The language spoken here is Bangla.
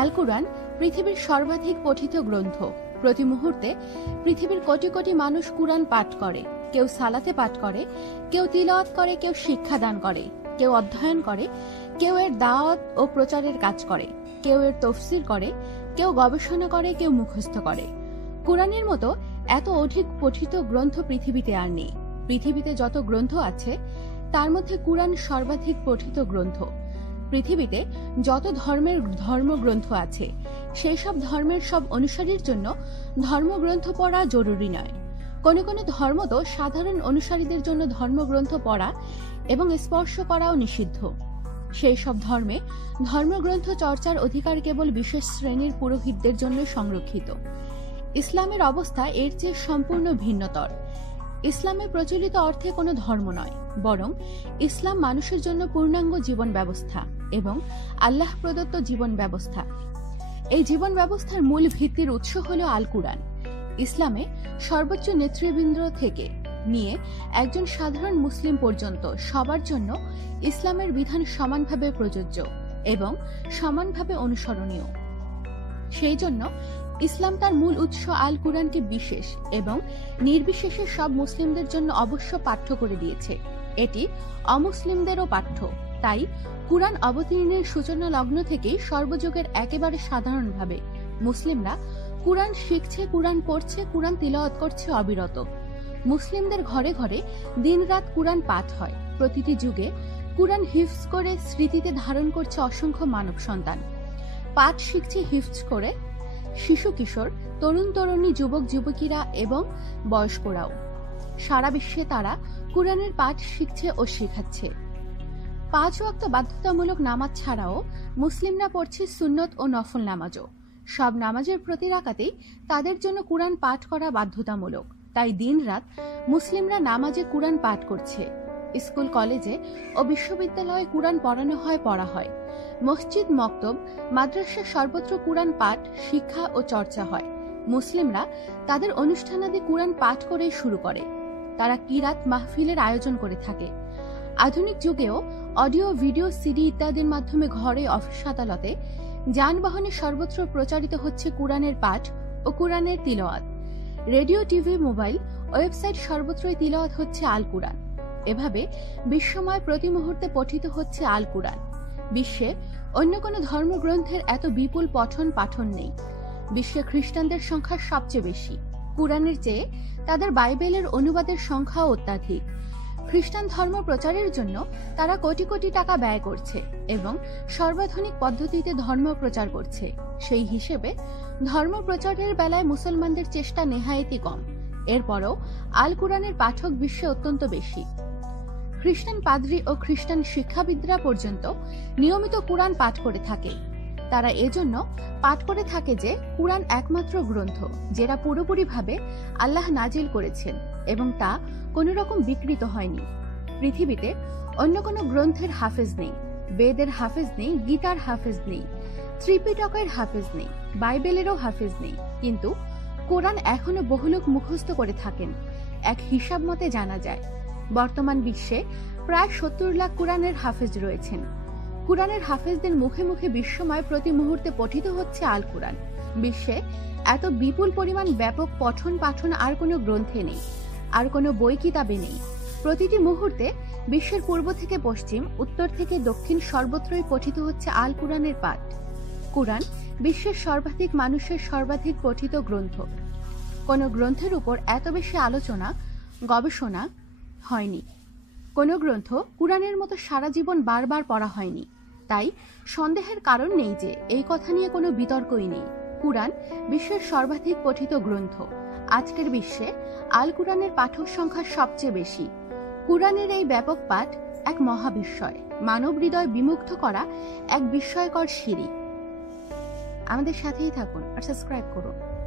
আল কুরআন পৃথিবীর সর্বাধিক পঠিত গ্রন্থ। প্রতি মুহূর্তে পৃথিবীর কোটি কোটি মানুষ কুরআন পাঠ করে, কেউ সালাতে পাঠ করে, কেউ তিলওয়াত করে, কেউ শিক্ষাদান করে, কেউ অধ্যয়ন করে, কেউ এর দাওয়াত ও প্রচারের কাজ করে, কেউ এর তফসির করে, কেউ গবেষণা করে, কেউ মুখস্থ করে। কোরআনের মতো এত অধিক পঠিত গ্রন্থ পৃথিবীতে আর নেই। পৃথিবীতে যত গ্রন্থ আছে, তার মধ্যে কুরআন সর্বাধিক পঠিত গ্রন্থ। পৃথিবীতে যত ধর্মের ধর্মগ্রন্থ আছে সেই সব ধর্মের সব অনুসারীর জন্য ধর্মগ্রন্থ পড়া জরুরি নয়। কোনো কোনো ধর্ম তো সাধারণ অনুসারীদের জন্য ধর্মগ্রন্থ পড়া এবং স্পর্শ করাও নিষিদ্ধ। সেই সব ধর্মে ধর্মগ্রন্থ চর্চার অধিকার কেবল বিশেষ শ্রেণির পুরোহিতদের জন্য সংরক্ষিত। ইসলামের অবস্থা এর চেয়ে সম্পূর্ণ ভিন্নতর। ইসলামে প্রচলিত অর্থে কোনো ধর্ম নয়, বরং ইসলাম মানুষের জন্য পূর্ণাঙ্গ জীবন ব্যবস্থা এবং আল্লাহ প্রদত্ত জীবন ব্যবস্থা। এই জীবন ব্যবস্থার মূল ভিত্তির উৎস হল আল কুরআন ইসলামে সর্বোচ্চ নেতৃবৃন্দ থেকে নিয়ে একজন সাধারণ মুসলিম পর্যন্ত সবার জন্য ইসলামের বিধান সমানভাবে প্রযোজ্য এবং সমানভাবে অনুসরণীয়। সেই জন্য ইসলাম তার মূল উৎস আল কুরআনকে বিশেষ এবং নির্বিশেষে সব মুসলিমদের জন্য অবশ্য পাঠ্য করে দিয়েছে। এটি অমুসলিমদেরও পাঠ্য। তাই কুরআন অবতীর্ণের সূচনা লগ্ন থেকেই সর্বযুগের একেবারে সাধারণভাবে মুসলিমরা কুরআন শিখছে, কুরআন পড়ছে, কুরআন তিলওয়াত করছে অবিরত। মুসলিমদের ঘরে ঘরে দিনরাত কুরআন পাঠ হয়। প্রতিটি যুগে কুরআন হিফজ করে স্মৃতিতে ধারণ করছে অসংখ্য মানব সন্তান। পাঠ শিখছে হিফজ করে শিশু কিশোর, তরুণ তরুণী, যুবক যুবতীরা এবং বয়স্করাও। সারা বিশ্বে তারা কুরআনের পাঠ শিখছে ও শেখাচ্ছে। পাঁচ ওয়াক্ত বাধ্যতামূলক নামাজ ছাড়াও মুসলিমরা পড়ছে সুন্নত ও নফল নামাজও। সব নামাজের প্রতি রাখাতেই তাদের জন্য কুরআন পাঠ করা বাধ্যতামূলক। তাই দিন রাত মুসলিমরা নামাজে কুরআন পাঠ করছে। স্কুল কলেজে ও বিশ্ববিদ্যালয়ে কুরআন পড়ানো হয়, পড়া হয়। মসজিদ মক্তব, মাদ্রাসা সর্বত্র কুরআন পাঠ, শিক্ষা ও চর্চা হয়। মুসলিমরা তাদের অনুষ্ঠানাদি কুরআন পাঠ করেই শুরু করে। তারা কিরাত মাহফিলের আয়োজন করে থাকে। আধুনিক যুগেও অডিও, ভিডিও, সিডি ইত্যাদির মাধ্যমে ঘরে, অফিস আদালতে যানবাহনে সর্বত্র প্রচারিত হচ্ছে কুরআনের পাঠ ও কুরআনের তিলওয়াত। রেডিও, টিভি, মোবাইল, ওয়েবসাইট সর্বত্রই তিলওয়াত হচ্ছে আল কুরআন এভাবে বিশ্বময় প্রতি মুহূর্তে পঠিত হচ্ছে আল কুরআন। বিশ্বে অন্য কোনো ধর্মগ্রন্থের এত বিপুল পঠন পাঠন নেই। বিশ্বে খ্রিস্টানদের সংখ্যা সবচেয়ে বেশি। কুরআনের চেয়ে তাদের বাইবেলের অনুবাদের সংখ্যাও অত্যাধিক। খ্রিস্টান ধর্ম প্রচারের জন্য তারা কোটি কোটি টাকা ব্যয় করছে এবং সর্বাধুনিক পদ্ধতিতে ধর্ম প্রচার করছে। সেই হিসেবে ধর্ম প্রচারের বেলায় মুসলমানদের চেষ্টা নেহায়েতি কম। এরপরও আল কুরআনের পাঠক বিশ্বে অত্যন্ত বেশি। খ্রিস্টান পাদ্রী ও খ্রিস্টান শিক্ষাবিদরা পর্যন্ত নিয়মিত কুরআন পাঠ করে থাকে। তারা এজন্য পাঠ করে থাকে যে, কুরআন একমাত্র গ্রন্থ, যেটা পুরোপুরিভাবে আল্লাহ নাজিল করেছেন এবং তা কোনো রকম বিকৃত হয়নি। পৃথিবীতে অন্য কোনো গ্রন্থের হাফেজ নেই, বেদের হাফেজ নেই, গীতার হাফেজ নেই, ত্রিপিটকের হাফেজ নেই, বাইবেলেরও হাফেজ নেই। কিন্তু কোরআন এখনও বহু লোক মুখস্থ করে থাকেন। এক হিসাব মতে জানা যায় বর্তমান বিশ্বে প্রায় সত্তর লাখ কোরআনের হাফেজ রয়েছেন। কোরআনের হাফেজদের মুখে মুখে বিশ্বময় প্রতি মুহূর্তে পঠিত হচ্ছে আল কোরআন বিশ্বে এত বিপুল পরিমাণ ব্যাপক পঠন পাঠন আর কোনো গ্রন্থে নেই, আর কোনো বই কিতাবে নেই। প্রতিটি মুহূর্তে বিশ্বের পূর্ব থেকে পশ্চিম, উত্তর থেকে দক্ষিণ সর্বত্রই পঠিত হচ্ছে আল কোরআনের পাঠ। কোরআন বিশ্বের সর্বাধিক মানুষের সর্বাধিক পঠিত গ্রন্থ। কোনো গ্রন্থের উপর এত বেশি আলোচনা, গবেষণা হয়নি। কোনো গ্রন্থ কোরআনের মতো সারা জীবন বারবার পড়া হয়নি। তাই সন্দেহের কারণ নেই যে এই কথা নিয়ে কোনো বিতর্কই নেই। কুরআন বিশ্বের সর্বাধিক পঠিত গ্রন্থ। আজকের বিশ্বে আল কুরআনের পাঠক সংখ্যা সবচেয়ে বেশি। কুরআনের এই ব্যাপক পাঠ এক মহাবিস্ময়। মানব হৃদয় বিমুগ্ধ করা এক বিস্ময়কর সিঁড়ি। আমাদের সাথেই থাকুন আর সাবস্ক্রাইব করুন।